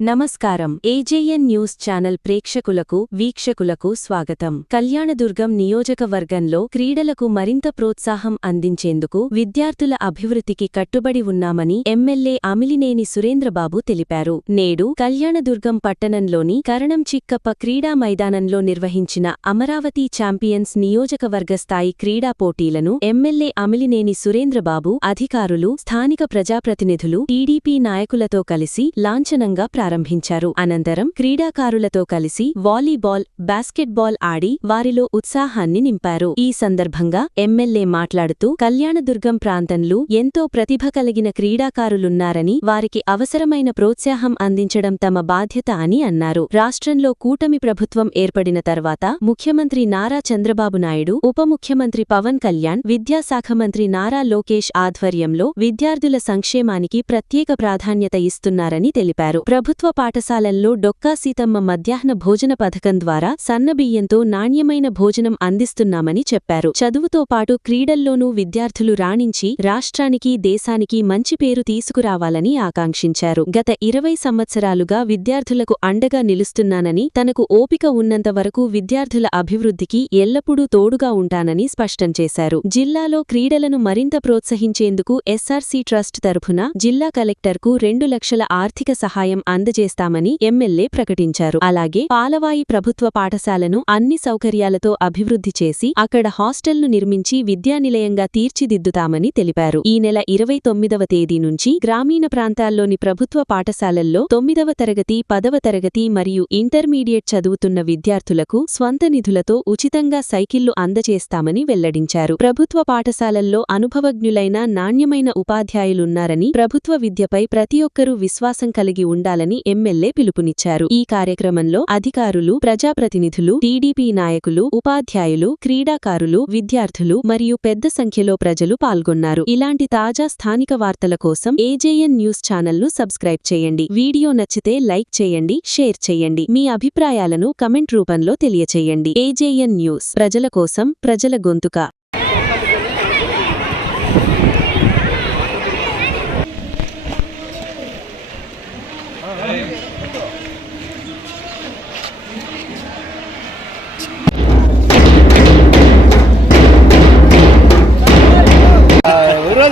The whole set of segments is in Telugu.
నమస్కారం. ఏజేఎన్ న్యూస్ ఛానల్ ప్రేక్షకులకు, వీక్షకులకు స్వాగతం. కళ్యాణదుర్గం నియోజకవర్గంలో క్రీడలకు మరింత ప్రోత్సాహం అందించేందుకు విద్యార్థుల అభివృద్ధికి కట్టుబడి ఉన్నామని ఎమ్మెల్యే అమిలినేని సురేంద్రబాబు తెలిపారు. నేడు కళ్యాణదుర్గం పట్టణంలోని కరణం చిక్కప్ప క్రీడా మైదానంలో నిర్వహించిన అమరావతి ఛాంపియన్స్ నియోజకవర్గ స్థాయి క్రీడా పోటీలను ఎమ్మెల్యే అమిలినేని సురేంద్రబాబు అధికారులు, స్థానిక ప్రజాప్రతినిధులు, టీడీపీ నాయకులతో కలిసి లాంఛనంగా ప్రారంభించారు. అనంతరం క్రీడాకారులతో కలిసి వాలీబాల్, బాస్కెట్బాల్ ఆడి వారిలో ఉత్సాహాన్ని నింపారు. ఈ సందర్భంగా ఎమ్మెల్యే మాట్లాడుతూ కళ్యాణదుర్గం ప్రాంతంలో ఎంతో ప్రతిభ కలిగిన క్రీడాకారులున్నారని, వారికి అవసరమైన ప్రోత్సాహం అందించడం తమ బాధ్యత అని అన్నారు. రాష్ట్రంలో కూటమి ప్రభుత్వం ఏర్పడిన తర్వాత ముఖ్యమంత్రి నారా చంద్రబాబు నాయుడు, ఉప ముఖ్యమంత్రి పవన్ కళ్యాణ్, విద్యాశాఖ మంత్రి నారా లోకేష్ ఆధ్వర్యంలో విద్యార్థుల సంక్షేమానికి ప్రత్యేక ప్రాధాన్యత ఇస్తున్నారని తెలిపారు. ప్రభుత్వ పాఠశాలల్లో డొక్కా సీతమ్మ మధ్యాహ్న భోజన పథకం ద్వారా సన్నబియ్యంతో నాణ్యమైన భోజనం అందిస్తున్నామని చెప్పారు. చదువుతో పాటు క్రీడల్లోనూ విద్యార్థులు రాణించి రాష్ట్రానికి, దేశానికి మంచి పేరు తీసుకురావాలని ఆకాంక్షించారు. గత 20 సంవత్సరాలుగా విద్యార్థులకు అండగా నిలుస్తున్నానని, తనకు ఓపిక ఉన్నంత వరకు విద్యార్థుల అభివృద్ధికి ఎల్లప్పుడూ తోడుగా ఉంటానని స్పష్టం చేశారు. జిల్లాలో క్రీడలను మరింత ప్రోత్సహించేందుకు ఎస్ఆర్సీ ట్రస్ట్ తరఫున జిల్లా కలెక్టర్కు 2 లక్షల ఆర్థిక సహాయం అందజేస్తామని ఎమ్మెల్యే ప్రకటించారు. అలాగే పాలవాయి ప్రభుత్వ పాఠశాలను అన్ని సౌకర్యాలతో అభివృద్ధి చేసి అక్కడ హాస్టల్ను నిర్మించి విద్యానిలయంగా తీర్చిదిద్దుతామని తెలిపారు. ఈ నెల 29వ తేదీ నుంచి గ్రామీణ ప్రాంతాల్లోని ప్రభుత్వ పాఠశాలల్లో 9వ తరగతి, 10వ తరగతి మరియు ఇంటర్మీడియట్ చదువుతున్న విద్యార్థులకు స్వంత నిధులతో ఉచితంగా సైకిళ్లు అందజేస్తామని వెల్లడించారు. ప్రభుత్వ పాఠశాలల్లో అనుభవజ్ఞులైన, నాణ్యమైన ఉపాధ్యాయులున్నారని, ప్రభుత్వ విద్యపై ప్రతి ఒక్కరూ విశ్వాసం కలిగి ఉండాలని ఎమ్మెల్యే పిలుపునిచ్చారు. ఈ కార్యక్రమంలో అధికారులు, ప్రజాప్రతినిధులు, టీడీపీ నాయకులు, ఉపాధ్యాయులు, క్రీడాకారులు, విద్యార్థులు మరియు పెద్ద సంఖ్యలో ప్రజలు పాల్గొన్నారు. ఇలాంటి తాజా స్థానిక వార్తల కోసం ఏజేఎన్ న్యూస్ ఛానల్ను సబ్స్క్రైబ్ చేయండి. వీడియో నచ్చితే లైక్ చేయండి, షేర్ చేయండి. మీ అభిప్రాయాలను కమెంట్ రూపంలో తెలియచేయండి. ఏజేఎన్ న్యూస్, ప్రజల కోసం, ప్రజల గొంతుక.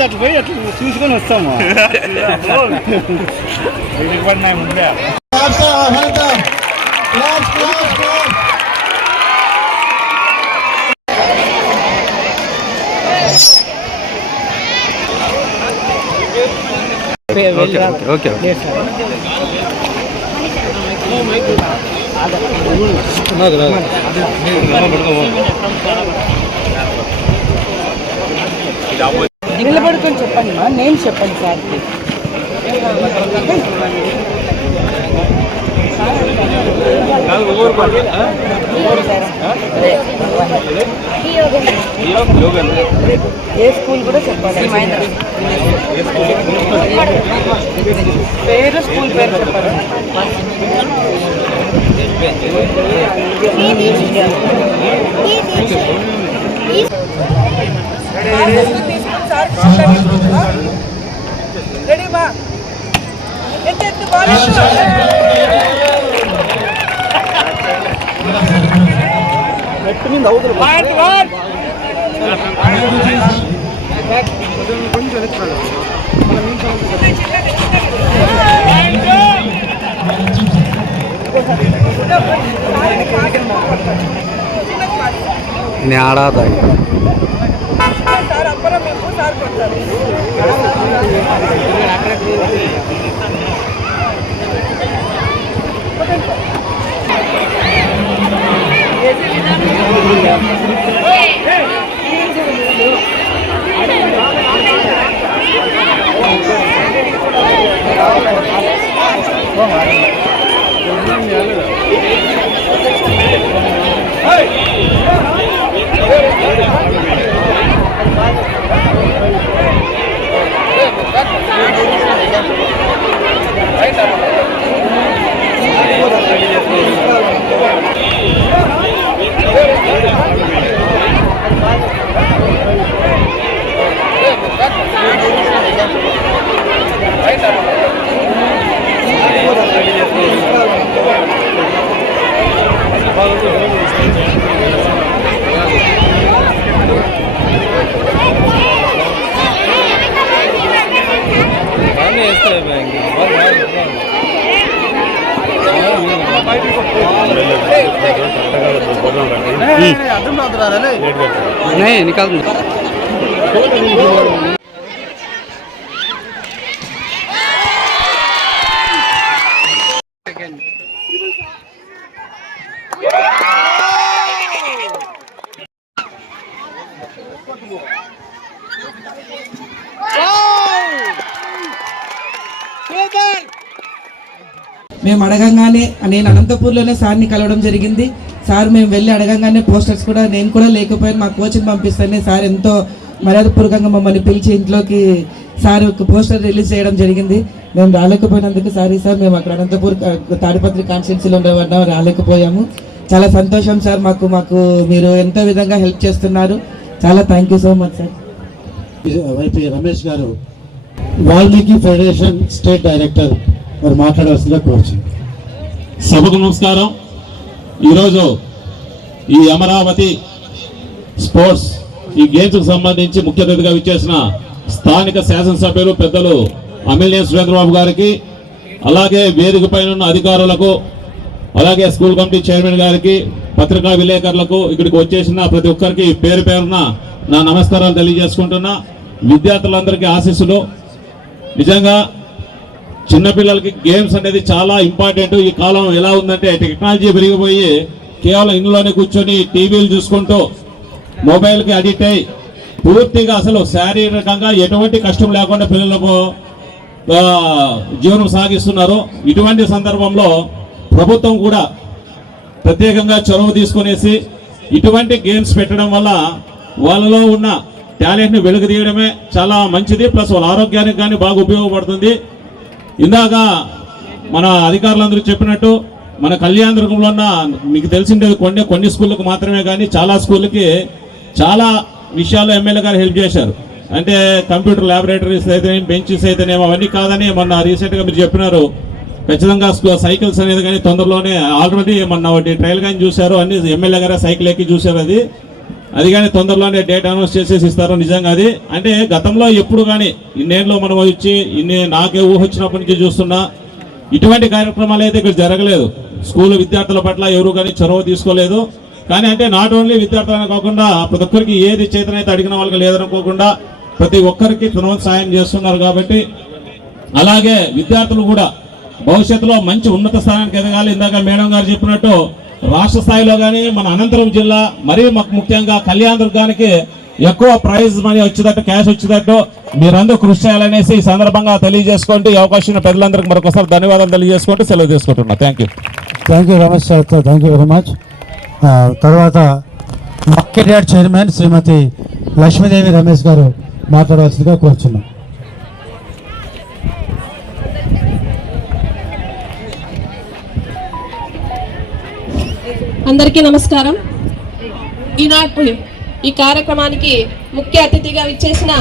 అట్లా పోయి అట్లా చూసుకొని వస్తాము. ముందే నిలబడుకొని చెప్పండి మా నేమ్ చెప్పండి సార్కి. ఏ స్కూల్ కూడా చెప్పాలి, పేరు, స్కూల్ పేరు చెప్పాలి. రెడీ మా ఎత్తు ఆడాదా సార్ అప్పరం మేము సార్ కొడతారు. Right. नहीं निकाल మేము అడగంగానే నేను అనంతపూర్లోనే సార్ని కలవడం జరిగింది. సార్ మేము వెళ్ళి అడగంగానే పోస్టర్స్ కూడా నేను కూడా లేకపోయాను, మా కోచ్ని పంపిస్తానే సార్ ఎంతో మర్యాదపూర్వకంగా మమ్మల్ని పిలిచి ఇంట్లోకి సార్ ఒక పోస్టర్ రిలీజ్ చేయడం జరిగింది. మేము రాలేకపోయినందుకు సారీ సార్, మేము అక్కడ అనంతపూర్ తాడిపత్రి కాన్స్టిట్యున్సీలో ఉండేవాళ్ళం, రాలేకపోయాము. చాలా సంతోషం సార్, మాకు మీరు ఎంతో విధంగా హెల్ప్ చేస్తున్నారు. చాలా thank you so much sir. YP Ramesh గారు వాల్మీకి ఫెడరేషన్ స్టేట్ డైరెక్టర్ వారు మాట్లాడవలసిందిగా కోరుచు. సభకు నమస్కారం. ఈరోజు ఈ అమరావతి స్పోర్ట్స్ ఈ గేమ్స్కు సంబంధించి ముఖ్య అతిథిగా విచ్చేసిన స్థానిక శాసనసభ్యులు పెద్దలు అమిలినేని సురేంద్రబాబు గారికి, అలాగే వేదిక పైన ఉన్న అధికారులకు, అలాగే స్కూల్ కమిటీ చైర్మన్ గారికి, పత్రికా విలేకరులకు, ఇక్కడికి వచ్చేసిన ప్రతి ఒక్కరికి పేరు పేరున నా నమస్కారాలు తెలియజేసుకుంటున్నా. విద్యార్థులందరికీ ఆశీస్సులు. నిజంగా చిన్నపిల్లలకి గేమ్స్ అనేది చాలా ఇంపార్టెంట్. ఈ కాలం ఎలా ఉందంటే టెక్నాలజీ పెరిగిపోయి కేవలం ఇంట్లోనే కూర్చొని టీవీలు చూసుకుంటూ మొబైల్కి అడిక్ట్ అయ్యి పూర్తిగా అసలు శారీరకంగా ఎటువంటి కష్టం లేకుండా పిల్లలకు జీవనం సాగిస్తున్నారు. ఇటువంటి సందర్భంలో ప్రభుత్వం కూడా ప్రత్యేకంగా చొరవ తీసుకునేసి ఇటువంటి గేమ్స్ పెట్టడం వల్ల వాళ్ళలో ఉన్న టాలెంట్ని వెలుగుతీయడమే చాలా మంచిది. ప్లస్ వాళ్ళ ఆరోగ్యానికి కానీ బాగా ఉపయోగపడుతుంది. ఇందాక మన అధికారులందరూ చెప్పినట్టు మన కళ్యాణదుర్గంలో ఉన్న మీకు తెలిసిండేది కొన్ని స్కూళ్ళకు మాత్రమే కానీ చాలా స్కూళ్ళకి చాలా విషయాల్లో ఎమ్మెల్యే గారు హెల్ప్ చేశారు. అంటే కంప్యూటర్ ల్యాబొరేటరీస్ అయితేనే, బెంచెస్ అయితేనేమో అవన్నీ కాదని మొన్న రీసెంట్గా మీరు చెప్పినారు. ఖచ్చితంగా సైకిల్స్ అనేది కానీ తొందరలోనే ఆల్రెడీ మొన్న ఒకటి ట్రయల్ కానీ చూశారు, అన్ని ఎమ్మెల్యే గారే సైకిల్ ఎక్కి చూశారు. అది కానీ తొందరలోనే డేట్ అనౌన్స్ చేసేసి ఇస్తారు. నిజంగా అది అంటే గతంలో ఎప్పుడు కానీ ఇన్నేళ్ళు మనం వచ్చి నాకే ఊహ వచ్చినప్పటి నుంచి చూస్తున్నా ఇటువంటి కార్యక్రమాలు అయితే ఇక్కడ జరగలేదు. స్కూల్ విద్యార్థుల పట్ల ఎవరు కానీ చొరవ తీసుకోలేదు. కానీ అంటే నాట్ ఓన్లీ విద్యార్థులనే కాకుండా ప్రతి ఒక్కరికి ఏది చేతనైతే అడిగిన వాళ్ళకి లేదనుకోకుండా ప్రతి ఒక్కరికి తన సాయం చేస్తున్నారు. కాబట్టి అలాగే విద్యార్థులు కూడా భవిష్యత్తులో మంచి ఉన్నత స్థానానికి ఎదగాలి. ఇందాక మేడం గారు చెప్పినట్టు రాష్ట్ర స్థాయిలో కానీ మన అనంతపురం జిల్లా మరీ ముఖ్యంగా కళ్యాణదుర్గానికి ఎక్కువ ప్రైజ్ మనీ వచ్చేటట్టు, క్యాష్ వచ్చేటట్టు మీరందరూ కృషి చేయాలనేసి ఈ సందర్భంగా తెలియజేసుకుంటూ ఈ అవకాశం పెద్దలందరికీ మరొకసారి ధన్యవాదాలు తెలియజేసుకుంటూ సెలవు తీసుకుంటున్నా. Thank you Ramesh sir, thank you very much. తర్వాత మార్కెట్ యార్డ్ చైర్మన్ శ్రీమతి లక్ష్మీదేవి రమేష్ గారు మాట్లాడవలసిందిగా కోరుచున్నాం. అందరికీ నమస్కారం. ఈనాటి ఈ కార్యక్రమానికి ముఖ్య అతిథిగా విచ్చేసిన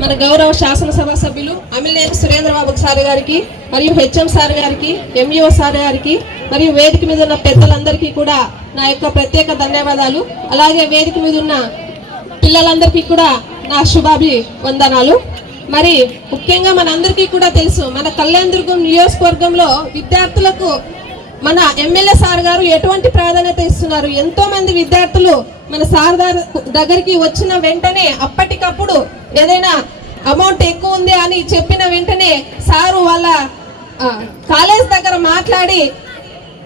మన గౌరవ శాసనసభ సభ్యులు అమిలినేని సురేంద్రబాబు సార్ గారికి, మరియు హెచ్ఎం సార్ గారికి, ఎంఈఓ సార్ గారికి, మరియు వేదిక మీద ఉన్న పెద్దలందరికీ కూడా నా యొక్క ప్రత్యేక ధన్యవాదాలు. అలాగే వేదిక మీద ఉన్న పిల్లలందరికీ కూడా నా శుభాభివందనాలు. మరి ముఖ్యంగా మనందరికీ కూడా తెలుసు, మన కళ్యాణదుర్గం నియోజకవర్గంలో విద్యార్థులకు మన ఎమ్మెల్యే సార్ గారు ఎటువంటి ప్రాధాన్యత ఇస్తున్నారు. ఎంతో మంది విద్యార్థులు మన సార్ దగ్గరికి వచ్చిన వెంటనే అప్పటికప్పుడు ఏదైనా అమౌంట్ ఎక్కువ ఉంది అని చెప్పిన వెంటనే సారు వాళ్ళ కాలేజ్ దగ్గర మాట్లాడి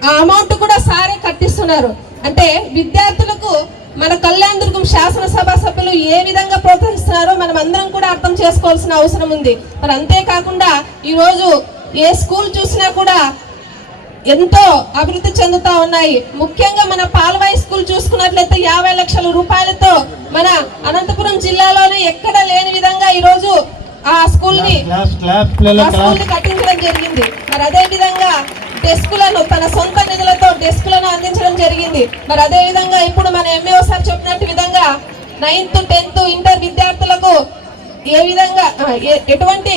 ఆ అమౌంట్ కూడా సారే కట్టిస్తున్నారు. అంటే విద్యార్థులకు మన కళ్యాణదుర్గం శాసనసభ సభ్యులు ఏ విధంగా ప్రోత్సహిస్తున్నారో మనం అందరం కూడా అర్థం చేసుకోవాల్సిన అవసరం ఉంది. మరి అంతేకాకుండా ఈరోజు ఏ స్కూల్ చూసినా కూడా ఎంతో అభివృద్ధి చెందుతా ఉన్నాయి. ముఖ్యంగా మన పాల్వాయి స్కూల్ చూసుకున్నట్లయితే 50 లక్షల రూపాయలతో మన అనంతపురం జిల్లాలోనే ఎక్కడ లేని విధంగా ఈరోజు ఆ స్కూల్ ని కట్టించడం జరిగింది. మరి అదే విధంగా డెస్కులను తన సొంత నిధులతో డెస్కులను అందించడం జరిగింది. మరి అదే విధంగా ఇప్పుడు మన ఎంఏఓ సార్ చెప్పినట్టు విధంగా 9th 10th ఇంటర్ విద్యార్థులకు ఏ విధంగా ఎటువంటి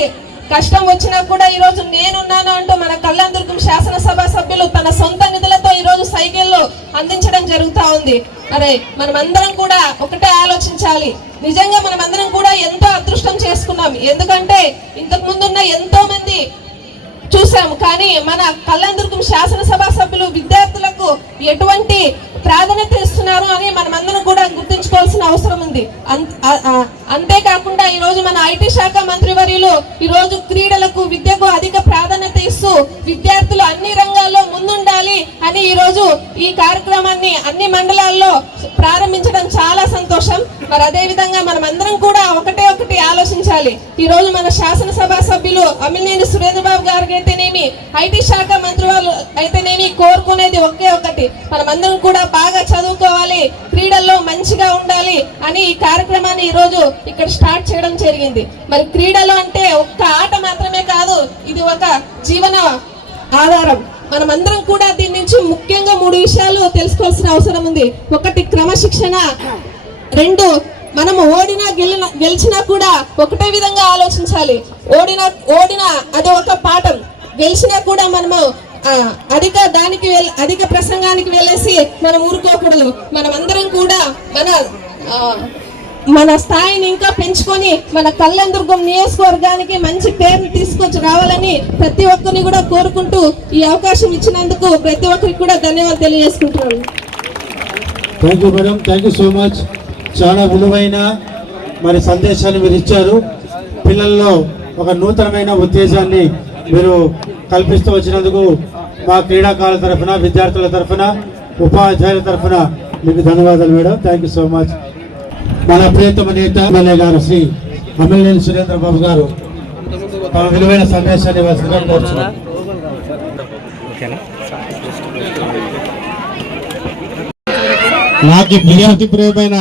కష్టం వచ్చినా కూడా ఈ రోజు నేనున్నాను అంటూ మన కళ్యాణదుర్గం శాసనసభ సభ్యులు తన సొంత నిధులతో ఈ రోజు సైకిళ్లు అందించడం జరుగుతా ఉంది. అరే మనమందరం కూడా ఒకటే ఆలోచించాలి. నిజంగా మనమందరం కూడా ఎంతో అదృష్టం చేసుకున్నాం. ఎందుకంటే ఇంతకు ముందున్న ఎంతో మంది చూసాము, కానీ మన కళ్యాణదుర్గం శాసనసభ సభ్యులు విద్యార్థులకు ఎటువంటి ప్రాధాన్యత ఇస్తున్నారు అని మనమందరం కూడా తెలుసుకోవాల్సిన అవసరం ఉంది. అంతేకాకుండా ఈరోజు మన ఐటీ శాఖ మంత్రివర్యులు ఈరోజు క్రీడలకు విద్యకు అధిక ప్రాధాన్యత ఇస్తూ విద్యార్థులు అన్ని రంగాల్లో ముందుండాలి అని ఈరోజు ఈ కార్యక్రమాన్ని అన్ని మండలాల్లో ప్రారంభించడం చాలా సంతోషం. మరి అదే విధంగా మనం అందరం కూడా ఒకటి ఆలోచించాలి. ఈ రోజు మన శాసనసభ సభ్యులు అమిలినేని సురేంద్రబాబు గారికి అయితేనేమి, ఐటీ శాఖ మంత్రి వాళ్ళు అయితేనేమి కోరుకునేది ఒకటి, మనమందరం కూడా బాగా చదువుకోవాలి, క్రీడల్లో మంచిగా ఉండాలి అని ఈ కార్యక్రమాన్ని ఈ రోజు ఇక్కడ స్టార్ట్ చేయడం జరిగింది. మరి క్రీడలు అంటే ఒక్క ఆట మాత్రమే కాదు, ఇది ఒక జీవన ఆధారం. మనమందరం కూడా దీని నుంచి ముఖ్యంగా 3 విషయాలు తెలుసుకోవాల్సిన అవసరం ఉంది. 1 క్రమశిక్షణ, 2 మనము గెలిచినా కూడా ఒకటే విధంగా ఆలోచించాలి. ఓడిన అది ఒక పాఠం, గెలిచినా కూడా మనము అధిక ప్రసంగానికి వెళ్ళేసి మనం ఊరుకోకూడదు. మనమందరం కూడా మన స్థాయిని ఇంకా పెంచుకొని మన కళ్యాణదుర్గం నియోజకవర్గానికి మంచి పేరుని తీసుకొచ్చి రావాలని ప్రతి ఒక్కరిని కూడా కోరుకుంటూ ఈ అవకాశం ఇచ్చినందుకు ప్రతి ఒక్కరికి కూడా ధన్యవాదాలు తెలియజేసుకుంటున్నాను. Thank you madam, thank you so much. చాలా విలువైన మరి సందేశాన్ని మీరు ఇచ్చారు. పిల్లల్లో ఒక నూతనమైన ఉత్తేజాన్ని మీరు కల్పిస్తూ వచ్చినందుకు మా క్రీడాకారుల తరఫున, విద్యార్థుల తరఫున, ఉపాధ్యాయుల తరఫున మీకు ధన్యవాదాలు madam. Thank you so much. మన ప్రియతమ నేత ఎమ్మెల్యే గారు శ్రీ అమిలినేని సురేంద్రబాబు గారు తమ విలువైన సందేశాన్ని ఇవ్వాల్సిందిగా కోరుచున్నాం. నాకు ప్రియమైన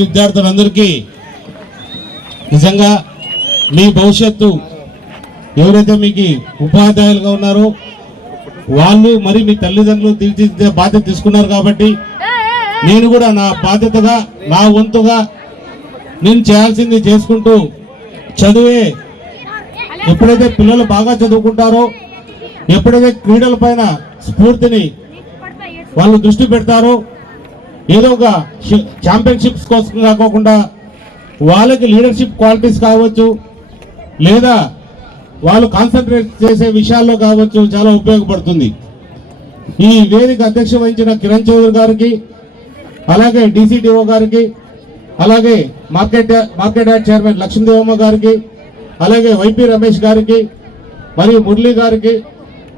విద్యార్థులందరికీ నిజంగా మీ భవిష్యత్తు ఎవరైతే మీకు ఉపాధ్యాయులుగా ఉన్నారో వాళ్ళు మరి మీ తల్లిదండ్రులు తీర్చిదిద్దే బాధ్యత తీసుకున్నారు కాబట్టి నేను కూడా నా బాధ్యతగా, నా వంతుగా నేను చేయాల్సింది చేసుకుంటూ చదువే ఎప్పుడైతే పిల్లలు బాగా చదువుకుంటారో, ఎప్పుడైతే క్రీడల పైన స్ఫూర్తిని వాళ్ళు దృష్టి పెడతారో, ఏదో ఒక ఛాంపియన్షిప్స్ కోసం కాకుండా వాళ్ళకి లీడర్షిప్ క్వాలిటీస్ కావచ్చు, లేదా వాళ్ళు కాన్సన్ట్రేట్ చేసే విషయాల్లో కావచ్చు, చాలా ఉపయోగపడుతుంది. ఈ వేదిక అధ్యక్ష వహించిన కిరణ్ చౌదరి గారికి, అలాగే డిసిడిఓ గారికి, అలాగే మార్కెట్ యార్డ్ చైర్మన్ లక్ష్మీదేవమ్మ గారికి, అలాగే వైపీ రమేష్ గారికి, మరియు మురళి గారికి,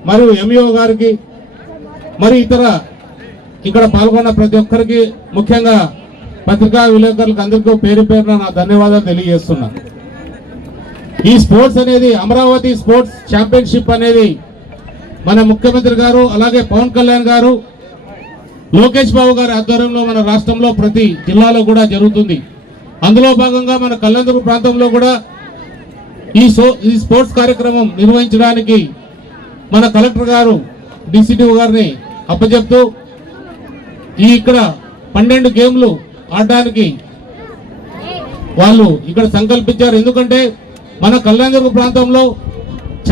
మరియు ఎంఈఓ గారికి, మరి ఇతర ఇక్కడ పాల్గొన్న ప్రతి ఒక్కరికి, ముఖ్యంగా పత్రికా విలేకరులకు అందరికీ పేరు పేరున నా ధన్యవాదాలు తెలియజేస్తున్నా. ఈ స్పోర్ట్స్ అనేది, అమరావతి స్పోర్ట్స్ ఛాంపియన్షిప్ అనేది మన ముఖ్యమంత్రి గారు, అలాగే పవన్ కళ్యాణ్ గారు, లోకేష్ బాబు గారి ఆధ్వర్యంలో మన రాష్ట్రంలో ప్రతి జిల్లాలో కూడా జరుగుతుంది. అందులో భాగంగా మన కళ్యాణదుర్గం ప్రాంతంలో కూడా ఈ స్పోర్ట్స్ కార్యక్రమం నిర్వహించడానికి మన కలెక్టర్ గారు డిసిడిఓ గారిని అప్పచెప్తూ ఇక్కడ 12 గేమ్లు ఆడడానికి వాళ్ళు ఇక్కడ సంకల్పించారు. ఎందుకంటే మన కళ్యాణదుర్గం ప్రాంతంలో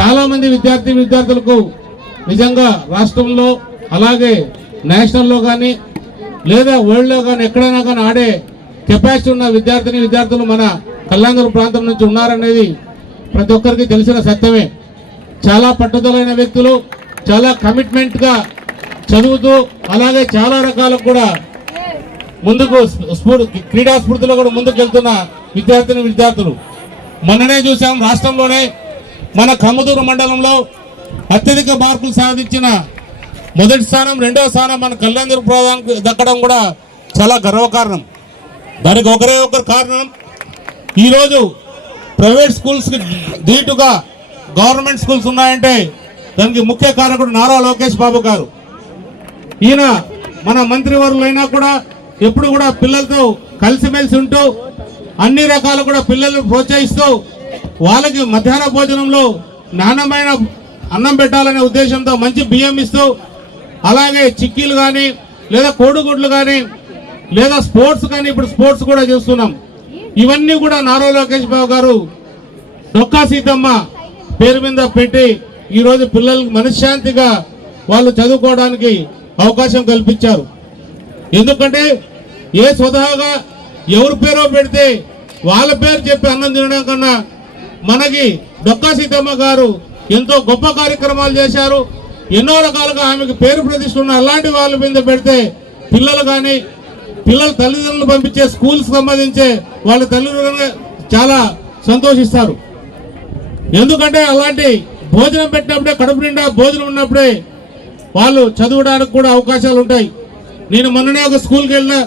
చాలా మంది విద్యార్థులకు నిజంగా రాష్ట్రంలో, అలాగే నేషనల్లో కానీ లేదా వరల్డ్లో కానీ ఎక్కడైనా కానీ ఆడే కెపాసిటీ ఉన్న విద్యార్థులు మన కళ్యాణదుర్గం ప్రాంతం నుంచి ఉన్నారనేది ప్రతి ఒక్కరికి తెలిసిన సత్యమే. చాలా పట్టుదలైన వ్యక్తులు, చాలా కమిట్మెంట్గా చదువుతూ, అలాగే చాలా రకాలకు కూడా ముందుకు క్రీడా స్ఫూర్తిలో కూడా ముందుకు వెళ్తున్న విద్యార్థులు మొన్ననే చూసాం. రాష్ట్రంలోనే మన కమ్మదూరు మండలంలో అత్యధిక మార్కులు సాధించిన మొదటి స్థానం, 2వ స్థానం మన కళ్యాణదుర్గం ప్రాంతానికి దక్కడం కూడా చాలా గర్వకారణం. దానికి ఒకరు కారణం, ఈరోజు ప్రైవేట్ స్కూల్స్కి ధీటుగా గవర్నమెంట్ స్కూల్స్ ఉన్నాయంటే దానికి ముఖ్య కారకుడు నారా లోకేష్ బాబు గారు. ఈయన మన మంత్రివర్యులైనా కూడా ఎప్పుడు కూడా పిల్లలతో కలిసిమెలిసి ఉంటూ అన్ని రకాలు కూడా పిల్లలను ప్రోత్సహిస్తూ వాళ్ళకి మధ్యాహ్న భోజనంలో నాణ్యమైన అన్నం పెట్టాలనే ఉద్దేశంతో మంచి బియ్యం ఇస్తూ, అలాగే చిక్కీలు కానీ లేదా కోడిగుడ్లు కానీ లేదా స్పోర్ట్స్ కానీ, ఇప్పుడు స్పోర్ట్స్ కూడా చూస్తున్నాం. ఇవన్నీ కూడా నారా లోకేష్ బాబు గారు డొక్కా సీతమ్మ పేరు మీద పెట్టి ఈరోజు పిల్లలకు మనశ్శాంతిగా వాళ్ళు చదువుకోవడానికి అవకాశం కల్పించారు. ఎందుకంటే స్వతహాగా ఎవరి పేరో పెడితే వాళ్ళ పేరు చెప్పి అన్నం తినడం కన్నా మనకి డొక్కా సీతమ్మ గారు ఎంతో గొప్ప కార్యక్రమాలు చేశారు. ఎన్నో రకాలుగా ఆమెకు పేరు ప్రతిష్ట ఉన్న అలాంటి వాళ్ళ మీద పెడితే పిల్లలు కానీ పిల్లల తల్లిదండ్రులు పంపించే స్కూల్స్ సంబంధించే వాళ్ళ తల్లిదండ్రులు చాలా సంతోషిస్తారు. ఎందుకంటే అలాంటి భోజనం పెట్టినప్పుడే, కడుపు నిండా భోజనం ఉన్నప్పుడే వాళ్ళు చదవడానికి కూడా అవకాశాలు ఉంటాయి. నేను మొన్ననే ఒక స్కూల్కి వెళ్ళినా,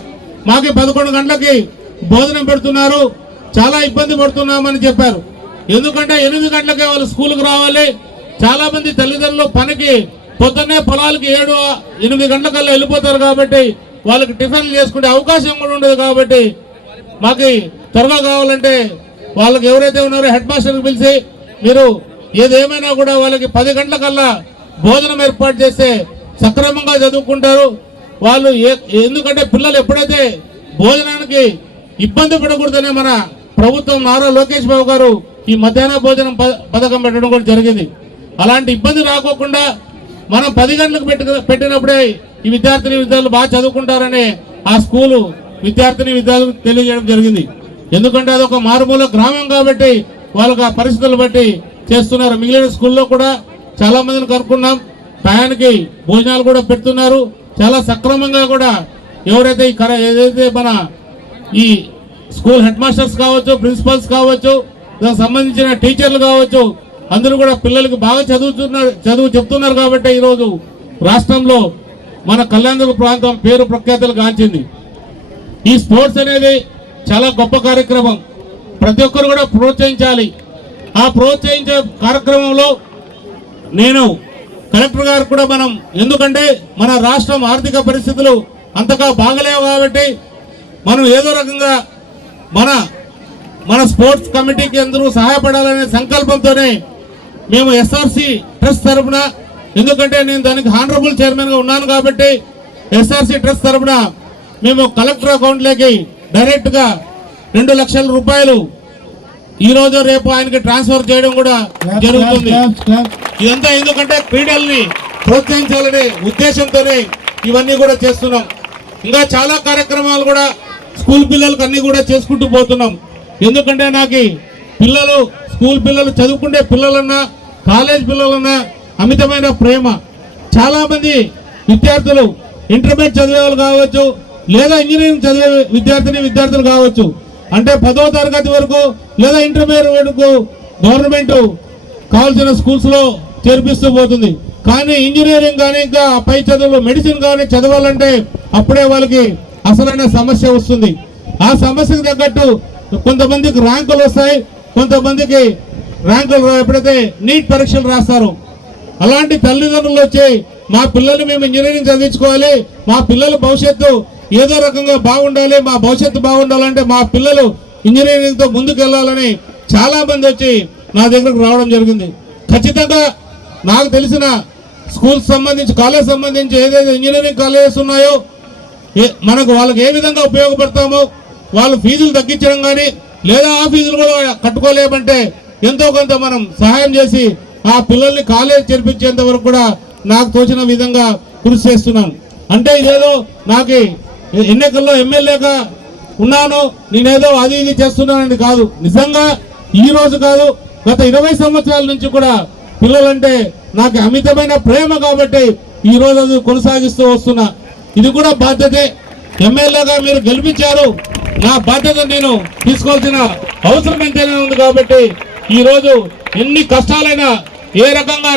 మాకు 11 గంటలకి భోజనం పెడుతున్నారు, చాలా ఇబ్బంది పడుతున్నామని చెప్పారు. ఎందుకంటే 8 గంటలకే వాళ్ళు స్కూల్కి రావాలి. చాలా మంది తల్లిదండ్రులు పనికి పొద్దున్నే పొలాలకి 7-8 గంటలకల్లా వెళ్ళిపోతారు కాబట్టి వాళ్ళకి టిఫిన్లు చేసుకునే అవకాశం కూడా ఉండదు. కాబట్టి మాకు త్వరగా కావాలంటే వాళ్ళకి ఎవరైతే ఉన్నారో హెడ్ మాస్టర్కి పిలిచి మీరు ఏదేమైనా కూడా వాళ్ళకి 10 గంటలకల్లా భోజనం ఏర్పాటు చేస్తే సక్రమంగా చదువుకుంటారు వాళ్ళు. ఎందుకంటే పిల్లలు ఎప్పుడైతే భోజనానికి ఇబ్బంది పడకూడదనే మన ప్రభుత్వం నారా లోకేష్ బాబు గారు ఈ మధ్యాహ్న భోజనం పథకం పెట్టడం కూడా జరిగింది. అలాంటి ఇబ్బంది రాకోకుండా మనం 10 గంటలకు పెట్టినప్పుడే ఈ విద్యార్థులు బాగా చదువుకుంటారని ఆ స్కూలు విద్యార్థులకు తెలియజేయడం జరిగింది. ఎందుకంటే అదొక మారుమూల గ్రామం కాబట్టి వాళ్ళకి ఆ పరిస్థితులు బట్టి చేస్తున్నారు. మిగిలిన స్కూల్లో కూడా చాలా మందిని కనుక్కున్నాం, టయానికి భోజనాలు కూడా పెడుతున్నారు. చాలా సక్రమంగా కూడా ఎవరైతే ఏదైతే మన ఈ స్కూల్ హెడ్ మాస్టర్స్ కావచ్చు, ప్రిన్సిపల్స్ కావచ్చు, దానికి సంబంధించిన టీచర్లు కావచ్చు, అందరూ కూడా పిల్లలకి బాగా చదువు చెప్తున్నారు. కాబట్టి ఈరోజు రాష్ట్రంలో మన కళ్యాణదుర్గం ప్రాంతం పేరు ప్రఖ్యాతులు గాంచింది. ఈ స్పోర్ట్స్ అనేది చాలా గొప్ప కార్యక్రమం, ప్రతి ఒక్కరు కూడా ప్రోత్సహించాలి. ఆ ప్రోత్సహించే కార్యక్రమంలో నేను కలెక్టర్ గారు కూడా మనం, ఎందుకంటే మన రాష్ట్రం ఆర్థిక పరిస్థితులు అంతగా బాగలేవు కాబట్టి మనం ఏదో రకంగా మన స్పోర్ట్స్ కమిటీకి అందరూ సహాయపడాలనే సంకల్పంతోనే మేము ఎస్ఆర్సి ట్రస్ట్ తరఫున, ఎందుకంటే నేను దానికి హానరబుల్ చైర్మన్గా ఉన్నాను కాబట్టి ఎస్ఆర్సి ట్రస్ట్ తరఫున మేము కలెక్టర్ అకౌంట్లోకి డైరెక్ట్గా 2 లక్షల రూపాయలు ఈ రోజు రేపు ఆయనకి ట్రాన్స్ఫర్ చేయడం కూడా జరుగుతుంది. ఇదంతా ఎందుకంటే క్రీడల్ని ప్రోత్సహించాలనే ఉద్దేశంతోనే ఇవన్నీ కూడా చేస్తున్నాం. ఇంకా చాలా కార్యక్రమాలు కూడా స్కూల్ పిల్లలకు అన్ని కూడా చేసుకుంటూ పోతున్నాం. ఎందుకంటే నాకు పిల్లలు, స్కూల్ పిల్లలు, చదువుకునే పిల్లలన్నా కాలేజ్ పిల్లలన్నా అమితమైన ప్రేమ. చాలా మంది విద్యార్థులు ఇంటర్మీడియట్ చదివే వాళ్ళు కావచ్చు, లేదా ఇంజనీరింగ్ చదివే విద్యార్థులు కావచ్చు, అంటే 10వ తరగతి వరకు లేదా ఇంటర్మీడియట్ వరకు గవర్నమెంట్ కావాల్సిన స్కూల్స్ లో చేర్పిస్తూ పోతుంది. కానీ ఇంజనీరింగ్ కానీ ఇంకా పై చదువులు, మెడిసిన్ కానీ చదవాలంటే అప్పుడే వాళ్ళకి అసలైన సమస్య వస్తుంది. ఆ సమస్యకు తగ్గట్టు కొంతమందికి ర్యాంకులు వస్తాయి, కొంతమందికి ర్యాంకులు ఎప్పుడైతే నీట్ పరీక్షలు రాస్తారు. అలాంటి తల్లిదండ్రులు వచ్చి మా పిల్లలు మేము ఇంజనీరింగ్ చదివించుకోవాలి, మా పిల్లల భవిష్యత్తు ఏదో రకంగా బాగుండాలి, మా భవిష్యత్తు బాగుండాలంటే మా పిల్లలు ఇంజనీరింగ్తో ముందుకు వెళ్ళాలని చాలా మంది వచ్చి నా దగ్గరకు రావడం జరిగింది. ఖచ్చితంగా నాకు తెలిసిన స్కూల్స్ సంబంధించి, కాలేజ్ సంబంధించి ఏదైతే ఇంజనీరింగ్ కాలేజెస్ ఉన్నాయో మనకు వాళ్ళకి ఏ విధంగా ఉపయోగపడతామో, వాళ్ళు ఫీజులు తగ్గించడం కానీ లేదా ఆ ఫీజులు కూడా కట్టుకోలేమంటే ఎంతో కొంత మనం సహాయం చేసి ఆ పిల్లల్ని కాలేజ్ చేర్పించేంత వరకు కూడా నాకు తోచిన విధంగా కృషి చేస్తున్నాను. అంటే ఇదేదో నాకు ఎన్నికల్లో ఎమ్మెల్యేగా ఉన్నాను, నేనేదో అది ఇది చేస్తున్నానని కాదు. నిజంగా ఈ రోజు కాదు, గత 20 సంవత్సరాల నుంచి కూడా పిల్లలంటే నాకు అమితమైన ప్రేమ కాబట్టి ఈ రోజు అది కొనసాగిస్తూ వస్తున్నా. ఇది కూడా బాధ్యతే. ఎమ్మెల్యేగా మీరు గెలిపించారు, నా బాధ్యత నేను తీసుకోవాల్సిన అవసరం ఎంతైనా ఉంది. కాబట్టి ఈ రోజు ఎన్ని కష్టాలైనా, ఏ రకంగా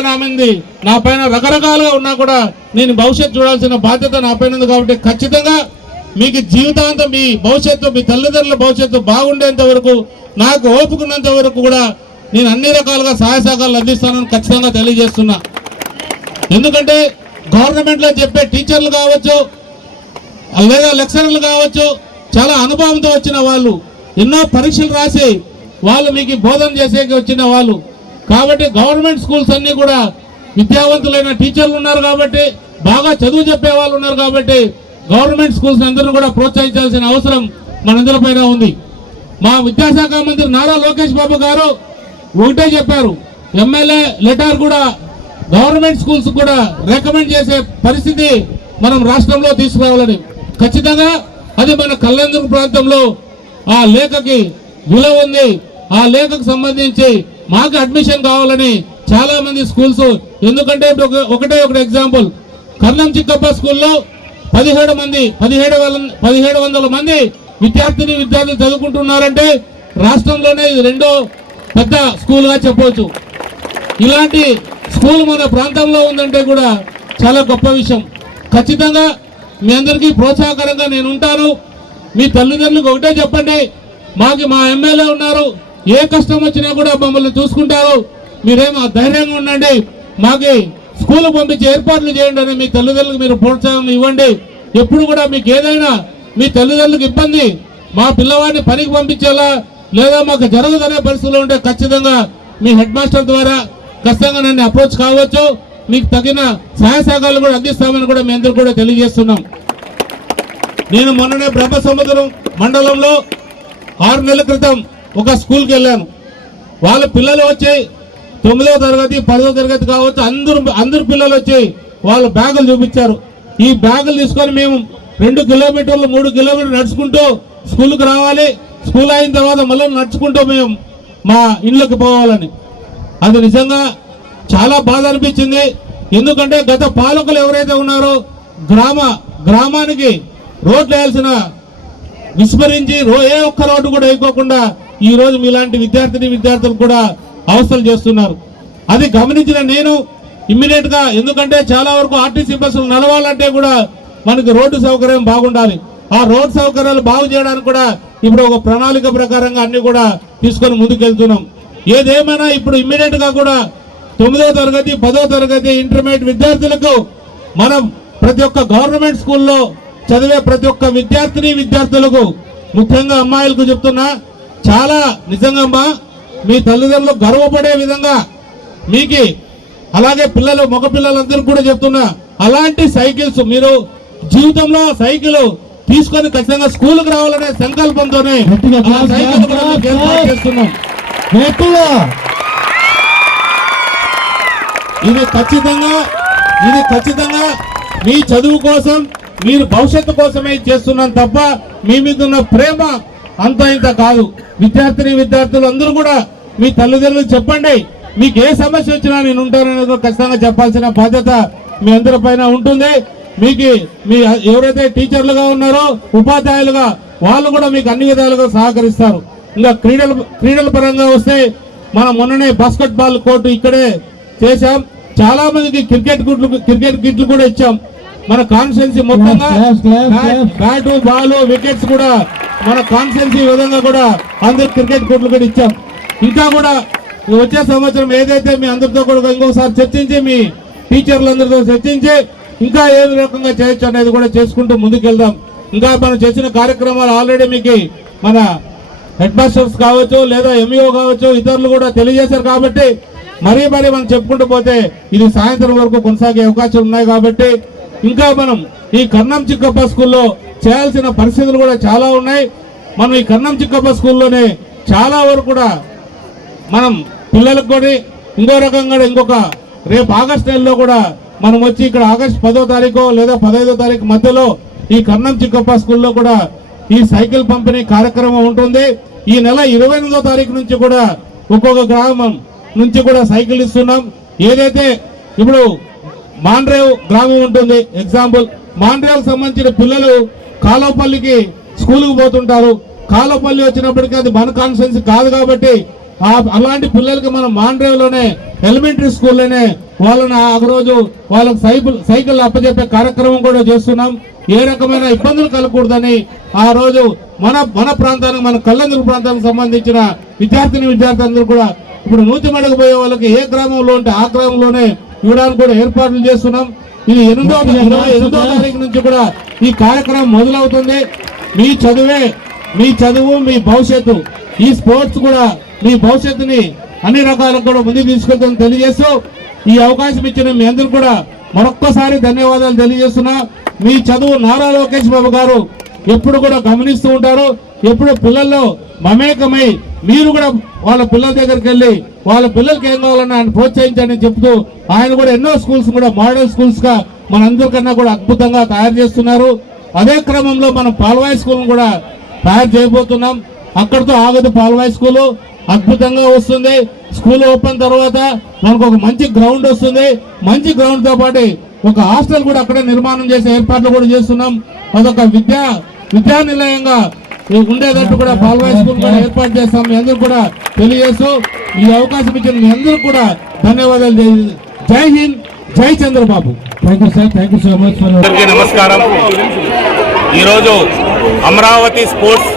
నా పైన రకరకాలుగా ఉన్నా కూడా నేను భవిష్యత్తు చూడాల్సిన బాధ్యత నా పైన ఉంది. కాబట్టి ఖచ్చితంగా మీకు జీవితాంతం మీ భవిష్యత్తు, మీ తల్లిదండ్రుల భవిష్యత్తు బాగుండేంత వరకు, నాకు ఓపుకున్నంత వరకు కూడా నేను అన్ని రకాలుగా సహాయ సహకారాలు అందిస్తానని ఖచ్చితంగా తెలియజేస్తున్నా. ఎందుకంటే గవర్నమెంట్లో చెప్పే టీచర్లు కావచ్చు లేదా లెక్చరర్లు కావచ్చు, చాలా అనుభవంతో వచ్చిన వాళ్ళు, ఎన్నో పరీక్షలు రాసి వాళ్ళు మీకు బోధన చేసేకి వచ్చిన వాళ్ళు. కాబట్టి గవర్నమెంట్ స్కూల్స్ అన్నీ కూడా విద్యావంతులైన టీచర్లు ఉన్నారు కాబట్టి, బాగా చదువు చెప్పే వాళ్ళు ఉన్నారు కాబట్టి గవర్నమెంట్ స్కూల్స్ అందరూ కూడా ప్రోత్సహించాల్సిన అవసరం మనందరిపైన ఉంది. మా విద్యాశాఖ మంత్రి నారా లోకేష్ బాబు గారు ఒకటే చెప్పారు, ఎమ్మెల్యే లెటర్ కూడా గవర్నమెంట్ స్కూల్స్ కూడా రికమెండ్ చేసే పరిస్థితి మనం రాష్ట్రంలో తీసుకురావాలని. ఖచ్చితంగా అది మన కళ్యాణదుర్గం ప్రాంతంలో ఆ లేఖకి విలువ ఉంది. ఆ లేఖకు సంబంధించి మాకు అడ్మిషన్ కావాలని చాలా మంది స్కూల్స్, ఎందుకంటే ఒకటే ఎగ్జాంపుల్, కర్ణం చిక్కప్ప స్కూల్లో 1700 మంది విద్యార్థులు చదువుకుంటున్నారంటే రాష్ట్రంలోనే ఇది రెండో పెద్ద స్కూల్గా చెప్పవచ్చు. ఇలాంటి స్కూల్ మన ప్రాంతంలో ఉందంటే కూడా చాలా గొప్ప విషయం. ఖచ్చితంగా మీ అందరికీ ప్రోత్సాహకరంగా నేను ఉంటాను. మీ తల్లిదండ్రులకు ఒకటే చెప్పండి, మాకు మా ఎమ్మెల్యే ఉన్నారు, ఏ కష్టం వచ్చినా కూడా మమ్మల్ని చూసుకుంటారు, మీరేమో ధైర్యంగా ఉండండి, మాకు స్కూల్ పంపించి ఏర్పాట్లు చేయండి అని మీ తల్లిదండ్రులకు మీరు ప్రోత్సాహం ఇవ్వండి. ఎప్పుడు కూడా మీకు ఏదైనా మీ తల్లిదండ్రులకు ఇబ్బంది, మా పిల్లవాడిని పనికి పంపించేలా లేదా మాకు జరగదనే పరిస్థితుల్లో ఉంటే ఖచ్చితంగా మీ హెడ్ మాస్టర్ ద్వారా ఖచ్చితంగా నన్ను అప్రోచ్ కావచ్చు. మీకు తగిన సహాయ సహకారాలు కూడా అందిస్తామని కూడా మీ అందరూ కూడా తెలియజేస్తున్నాం. నేను మొన్ననే బ్రహ్మసముద్రం మండలంలో 6 నెలల క్రితం ఒక స్కూల్కి వెళ్ళాను. వాళ్ళ పిల్లలు వచ్చి 9వ తరగతి 10వ తరగతి కావచ్చు, అందరు పిల్లలు వచ్చి వాళ్ళ బ్యాగులు చూపించారు. ఈ బ్యాగులు తీసుకొని మేము 2 కిలోమీటర్లు 3 కిలోమీటర్లు నడుచుకుంటూ స్కూల్కి రావాలి, స్కూల్ అయిన తర్వాత మళ్ళీ నడుచుకుంటూ మేము మా ఇళ్ళకి పోవాలని. అది నిజంగా చాలా బాధ అనిపించింది. ఎందుకంటే గత పాలకులు ఎవరైతే ఉన్నారో గ్రామానికి రోడ్లు వేయాల్సిన విస్మరించి ఏ ఒక్క రోడ్డు కూడా వేయకోకుండా ఈ రోజు మీలాంటి విద్యార్థులు కూడా అవస్థలు చేస్తున్నారు. అది గమనించిన నేను ఇమ్మీడియట్ గా, ఎందుకంటే చాలా వరకు ఆర్టీసీ బస్సులు నడవాలంటే కూడా మనకి రోడ్డు సౌకర్యం బాగుండాలి. ఆ రోడ్డు సౌకర్యాలు బాగు చేయడానికి కూడా ఇప్పుడు ఒక ప్రణాళిక ప్రకారంగా అన్ని కూడా తీసుకొని ముందుకెళ్తున్నాం. ఏదేమైనా ఇప్పుడు ఇమ్మీడియట్ గా కూడా 9వ తరగతి 10వ తరగతి ఇంటర్మీడియట్ విద్యార్థులకు మనం ప్రతి ఒక్క గవర్నమెంట్ స్కూల్లో చదివే ప్రతి ఒక్క విద్యార్థులకు ముఖ్యంగా అమ్మాయిలకు చెప్తున్నా, చాలా నిజంగా అమ్మా మీ తల్లిదండ్రులు గర్వపడే విధంగా మీకు, అలాగే మగ పిల్లలందరూ కూడా చెప్తున్నా, అలాంటి సైకిల్స్ మీరు జీవితంలో సైకిల్ తీసుకొని ఖచ్చితంగా స్కూల్కి రావాలనే సంకల్పంతోనే సైకిల్ కూడా మీకు ఏర్పాటు చేస్తున్నాం. ఇది ఖచ్చితంగా మీ చదువు కోసం, మీరు భవిష్యత్తు కోసమే చేస్తున్నాం తప్ప మీ మీద ఉన్న ప్రేమ అంత ఇంత కాదు. విద్యార్థులు అందరూ కూడా మీ తల్లిదండ్రులకు చెప్పండి, మీకు ఏ సమస్య వచ్చినా నేను ఉంటానని ఖచ్చితంగా చెప్పాల్సిన బాధ్యత మీ అందరి పైన ఉంటుంది. మీ ఎవరైతే టీచర్లుగా ఉన్నారో ఉపాధ్యాయులుగా వాళ్ళు కూడా మీకు అన్ని విధాలుగా సహకరిస్తారు. ఇంకా క్రీడల పరంగా వస్తే మనం మొన్ననే బాస్కెట్బాల్ కోర్టు ఇక్కడే చేశాం. చాలా మందికి క్రికెట్ కిట్లు కూడా ఇచ్చాం. మన కాన్స్టిట్యున్సీ మొత్తంగా బ్యాటు బాల్ వికెట్స్ కూడా మన కాన్స్టిట్యున్సీ విధంగా కూడా అందరు క్రికెట్ కిట్లు కూడా ఇచ్చాం. ఇంకా కూడా వచ్చే సంవత్సరం ఏదైతే మీ అందరితో కూడా ఇంకొకసారి చర్చించి, మీ టీచర్లందరితో చర్చించి ఇంకా ఏ రకంగా చేయొచ్చు అనేది కూడా చేసుకుంటూ ముందుకెళ్దాం. ఇంకా మనం చేసిన కార్యక్రమాలు ఆల్రెడీ మీకు మన హెడ్ మాస్టర్స్ కావచ్చు లేదా ఎంఈఓ కావచ్చు ఇతరులు కూడా తెలియజేశారు. కాబట్టి మరీ మనం చెప్పుకుంటూ పోతే ఇది సాయంత్రం వరకు కొనసాగే అవకాశం ఉన్నాయి. కాబట్టి ఇంకా మనం ఈ కర్ణం చిక్కప్ప స్కూల్లో చేయాల్సిన పరిస్థితులు కూడా చాలా ఉన్నాయి. మనం ఈ కర్ణం చిక్కప్ప స్కూల్లోనే చాలా వరకు కూడా మనం పిల్లలకు కూడా ఇంకో రకంగా రేపు ఆగస్టు నెలలో కూడా మనం వచ్చి ఇక్కడ ఆగస్టు 10వ తారీఖు లేదా 15వ తారీఖు మధ్యలో ఈ కర్ణం చిక్కప్ప స్కూల్లో కూడా ఈ సైకిల్ పంపిణీ కార్యక్రమం ఉంటుంది. ఈ నెల 28వ తారీఖు నుంచి కూడా ఒక్కొక్క గ్రామం నుంచి కూడా సైకిల్ ఇస్తున్నాం. ఏదైతే ఇప్పుడు మాండ్రేవ్ గ్రామం ఉంటుంది, ఎగ్జాంపుల్ మాండ్రేవ్ సంబంధించిన పిల్లలు కాలువపల్లికి స్కూల్కి పోతుంటారు. కాలువపల్లి వచ్చినప్పటికీ అది మన కాన్స్టిట్యున్సీ కాదు. కాబట్టి అలాంటి పిల్లలకి మనం మాండ్రేవ్లోనే ఎలిమెంటరీ స్కూల్లోనే వాళ్ళని ఆ రోజు వాళ్ళకి సైకిల్ అప్పచెప్పే కార్యక్రమం కూడా చేస్తున్నాం. ఏ రకమైన ఇబ్బందులు కలగకూడదని ఆ రోజు మన ప్రాంతానికి, మన కల్లందుల ప్రాంతానికి సంబంధించిన విద్యార్థులందరూ కూడా ఇప్పుడు నూతిమడకు పోయే వాళ్ళకి ఏ గ్రామంలో ఉంటే ఆ గ్రామంలోనే ఇవ్వడానికి కూడా ఏర్పాట్లు చేస్తున్నాం. ఇది 28వ తారీఖు నుంచి కూడా ఈ కార్యక్రమం మొదలవుతుంది. మీ చదువు మీ భవిష్యత్తు, ఈ స్పోర్ట్స్ కూడా మీ భవిష్యత్తుని అన్ని రకాలకు కూడా ముందుకు తీసుకెళ్తామని తెలియజేస్తూ ఈ అవకాశం ఇచ్చిన మీ అందరూ కూడా మరొక్కసారి ధన్యవాదాలు తెలియజేస్తున్నా. మీ చదువు నారా లోకేష్ బాబు గారు ఎప్పుడు కూడా గమనిస్తూ ఉంటారు. ఎప్పుడు పిల్లల్లో మమేకమై మీరు కూడా వాళ్ళ పిల్లల దగ్గరికి వెళ్ళి వాళ్ళ పిల్లలకి ఏం కావాలని ఆయన ప్రోత్సహించని చెప్తూ ఆయన కూడా ఎన్నో స్కూల్స్ కూడా మోడల్ స్కూల్స్ గా మనందరికన్నా కూడా అద్భుతంగా తయారు చేస్తున్నారు. అదే క్రమంలో మనం పాల్వాయి స్కూల్ కూడా తయారు చేయబోతున్నాం. అక్కడితో ఆగదు. పాల్వాయి స్కూలు అద్భుతంగా వస్తుంది. స్కూల్ ఓపెన్ తర్వాత మనకు ఒక మంచి గ్రౌండ్ వస్తుంది. మంచి గ్రౌండ్ తో పాటు ఒక హాస్టల్ కూడా అక్కడే నిర్మాణం చేసే ఏర్పాట్లు కూడా చేస్తున్నాం. అదొక విద్యా నిలయంగా ఉండేటట్టు కూడా బాలవాయి స్కూల్ కూడా ఏర్పాటు చేస్తాం. మీ అందరూ కూడా తెలియజేస్తూ ఈ అవకాశం ఇచ్చిన మీ అందరూ కూడా ధన్యవాదాలు. జై హింద్, జై Chandrababu. Thank you sir, thank you so much for. అందరికీ నమస్కారం. ఈరోజు అమరావతి స్పోర్ట్స్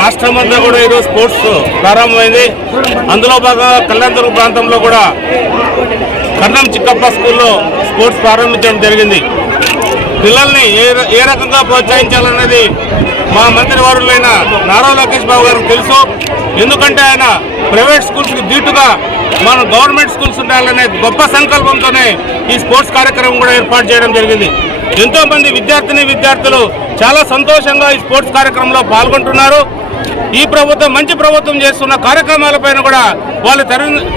రాష్ట్రమంతా కూడా ఈరోజు స్పోర్ట్స్ ప్రారంభమైంది. అందులో భాగంగా కళ్యాణదుర్గ ప్రాంతంలో కూడా కన్నం చిక్కప్ప స్కూల్లో స్పోర్ట్స్ ప్రారంభించడం జరిగింది. పిల్లల్ని ఏ రకంగా ప్రోత్సహించాలన్నది మా మంత్రివర్యులైన నారా లోకేష్ బాబు గారికి తెలుసు. ఎందుకంటే ఆయన ప్రైవేట్ స్కూల్స్కి దీటుగా మన గవర్నమెంట్ స్కూల్స్ ఉండాలనే గొప్ప సంకల్పంతోనే ఈ స్పోర్ట్స్ కార్యక్రమం కూడా ఏర్పాటు చేయడం జరిగింది. ఎంతో మంది విద్యార్థులు చాలా సంతోషంగా ఈ స్పోర్ట్స్ కార్యక్రమంలో పాల్గొంటున్నారు. ఈ ప్రభుత్వం మంచి ప్రభుత్వం చేస్తున్న కార్యక్రమాలపైన కూడా వాళ్ళ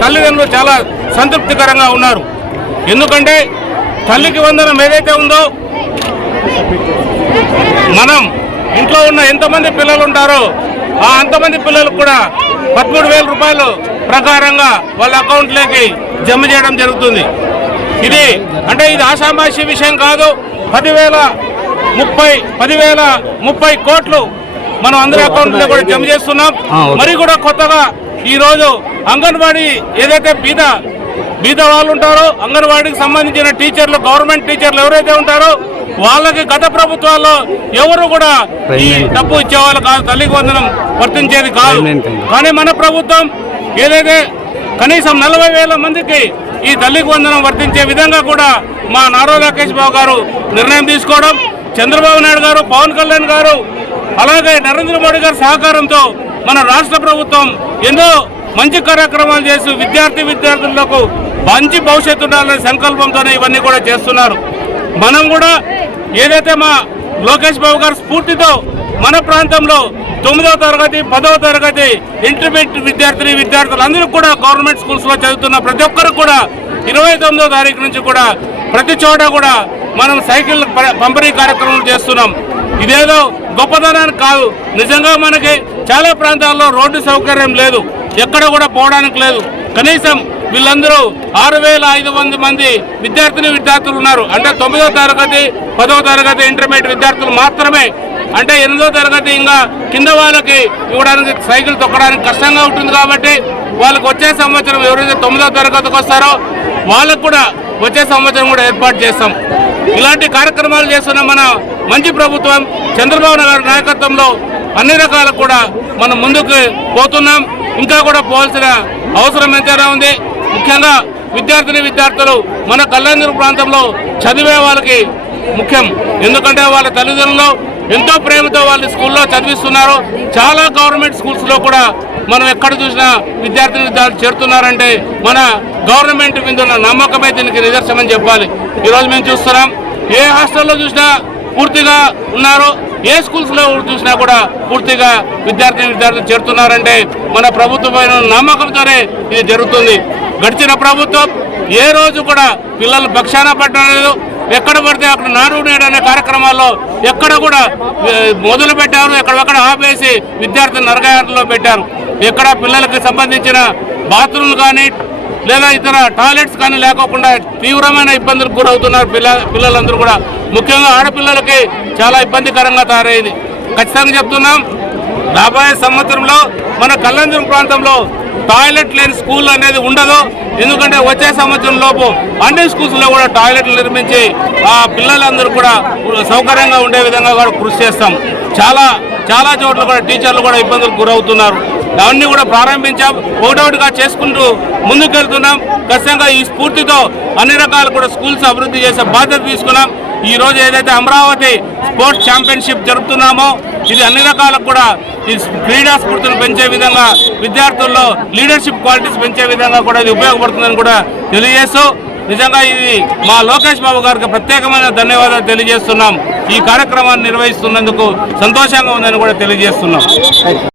తల్లిదండ్రులు చాలా సంతృప్తికరంగా ఉన్నారు. ఎందుకంటే తల్లికి వందనం ఏదైతే ఉందో, మనం ఇంట్లో ఉన్న ఎంతమంది పిల్లలు ఉంటారో ఆ అంతమంది పిల్లలకు కూడా 13,000 రూపాయలు ప్రకారంగా వాళ్ళ అకౌంట్లోకి జమ చేయడం జరుగుతుంది. ఇది ఆషామాషి విషయం కాదు. 10,030 కోట్లు మనం అందరి అకౌంట్లో కూడా జమ చేస్తున్నాం. మరి కూడా కొత్తగా ఈరోజు అంగన్వాడీ ఏదైతే బీద వాళ్ళు ఉంటారో, అంగన్వాడీకి సంబంధించిన టీచర్లు, గవర్నమెంట్ టీచర్లు ఎవరైతే ఉంటారో వాళ్ళకి గత ప్రభుత్వాల్లో ఎవరు కూడా ఈ డబ్బు ఇచ్చేవాళ్ళు కాదు, తల్లికి వందనం వర్తించేది కాదు. కానీ మన ప్రభుత్వం ఏదైతే కనీసం 40,000 మందికి ఈ తల్లికి వందనం వర్తించే విధంగా కూడా మా నారా లోకేష్ బాబు గారు నిర్ణయం తీసుకోవడం, చంద్రబాబు నాయుడు గారు, పవన్ కళ్యాణ్ గారు, అలాగే నరేంద్ర మోడీ గారి సహకారంతో మన రాష్ట్ర ప్రభుత్వం ఎన్నో మంచి కార్యక్రమాలు చేసి విద్యార్థులకు మంచి భవిష్యత్తు ఉండాలనే సంకల్పంతోనే ఇవన్నీ కూడా చేస్తున్నారు. మనం కూడా ఏదైతే మా లోకేష్ బాబు గారి స్ఫూర్తితో మన ప్రాంతంలో 9వ తరగతి 10వ తరగతి ఇంటర్మీడియట్ విద్యార్థులందరూ కూడా గవర్నమెంట్ స్కూల్స్లో చదువుతున్న ప్రతి ఒక్కరు కూడా 29వ తారీఖు నుంచి కూడా ప్రతి చోట కూడా మనం సైకిల్ పంపిణీ కార్యక్రమం చేస్తున్నాం. ఇదేదో గొప్పదనానికి కాదు, నిజంగా మనకి చాలా ప్రాంతాల్లో రోడ్డు సౌకర్యం లేదు, ఎక్కడ కూడా పోవడానికి లేదు. కనీసం వీళ్ళందరూ 6,500 మంది విద్యార్థులు ఉన్నారు. అంటే 9వ తరగతి 10వ తరగతి ఇంటర్మీడియట్ విద్యార్థులు మాత్రమే. అంటే 8వ తరగతి ఇంకా కింద వాళ్ళకి ఇవ్వడానికి సైకిల్ తొక్కడానికి కష్టంగా ఉంటుంది. కాబట్టి వాళ్ళకి వచ్చే సంవత్సరం ఎవరైతే 9వ తరగతికి వస్తారో వాళ్ళకు కూడా వచ్చే సంవత్సరం కూడా ఏర్పాటు చేస్తాం. ఇలాంటి కార్యక్రమాలు చేస్తున్న మన మంచి ప్రభుత్వం చంద్రబాబు నాయుడు నాయకత్వంలో అన్ని రకాలకు కూడా మనం ముందుకు పోతున్నాం. ఇంకా కూడా పోవాల్సిన అవసరం ఎంతైనా ఉంది. ముఖ్యంగా విద్యార్థులు మన కళ్యాణదుర్గ ప్రాంతంలో చదివే వాళ్ళకి ముఖ్యం. ఎందుకంటే వాళ్ళ తల్లిదండ్రులు ఎంతో ప్రేమతో వాళ్ళ స్కూల్లో చదివిస్తున్నారు. చాలా గవర్నమెంట్ స్కూల్స్లో కూడా మనం ఎక్కడ చూసినా విద్యార్థులు చేరుతున్నారంటే మన గవర్నమెంట్ మీద ఉన్న నమ్మకమే దీనికి నిదర్శనం చెప్పాలి. ఈరోజు మేము చూస్తున్నాం, ఏ హాస్టల్లో చూసినా పూర్తిగా ఉన్నారు, ఏ స్కూల్స్లో చూసినా కూడా పూర్తిగా విద్యార్థులు చేరుతున్నారంటే మన ప్రభుత్వమైన నమ్మకంతోనే ఇది జరుగుతుంది. గడిచిన ప్రభుత్వం ఏ రోజు కూడా పిల్లలు పక్షాన పట్టలేదు. ఎక్కడ పడితే అక్కడ నాడు నేడు అనే కార్యక్రమాల్లో ఎక్కడ కూడా మొదలు పెట్టారు, ఎక్కడెక్కడ ఆపేసి విద్యార్థులు నరకయాత్రలో పెట్టారు. ఎక్కడ పిల్లలకు సంబంధించిన బాత్రూమ్లు కానీ లేదా ఇతర టాయిలెట్స్ కానీ లేకోకుండా తీవ్రమైన ఇబ్బందులకు గురవుతున్నారు పిల్లలందరూ కూడా. ముఖ్యంగా ఆడపిల్లలకి చాలా ఇబ్బందికరంగా తయారైంది. ఖచ్చితంగా చెప్తున్నాం, రాబోయే సంవత్సరంలో మన కళ్యాణదుర్గ ప్రాంతంలో టాయిలెట్ లేని స్కూల్ అనేది ఉండదు. ఎందుకంటే వచ్చే సంవత్సరం లోపు అన్ని స్కూల్స్లో కూడా టాయిలెట్లు నిర్మించి ఆ పిల్లలందరూ కూడా సౌకర్యంగా ఉండే విధంగా కూడా కృషి చేస్తాం. చాలా చోట్ల కూడా టీచర్లు కూడా ఇబ్బందులకు గురవుతున్నారు. అవన్నీ కూడా ప్రారంభించాం, ఒకటొకటిగా చేసుకుంటూ ముందుకెళ్తున్నాం. ఖచ్చితంగా ఈ స్ఫూర్తితో అన్ని రకాలు కూడా స్కూల్స్ అభివృద్ధి చేసే బాధ్యత తీసుకున్నాం. ఈ రోజు ఏదైతే అమరావతి స్పోర్ట్స్ ఛాంపియన్షిప్ జరుపుతున్నామో ఇది అన్ని రకాలకు కూడా ఈ క్రీడా స్ఫూర్తిని పెంచే విధంగా, విద్యార్థుల్లో లీడర్షిప్ క్వాలిటీస్ పెంచే విధంగా కూడా ఇది ఉపయోగపడుతుందని కూడా తెలియజేస్తూ, నిజంగా ఇది మా లోకేష్ బాబు గారికి ప్రత్యేకమైన ధన్యవాదాలు తెలియజేస్తున్నాం. ఈ కార్యక్రమాన్ని నిర్వహిస్తున్నందుకు సంతోషంగా ఉందని కూడా తెలియజేస్తున్నాం.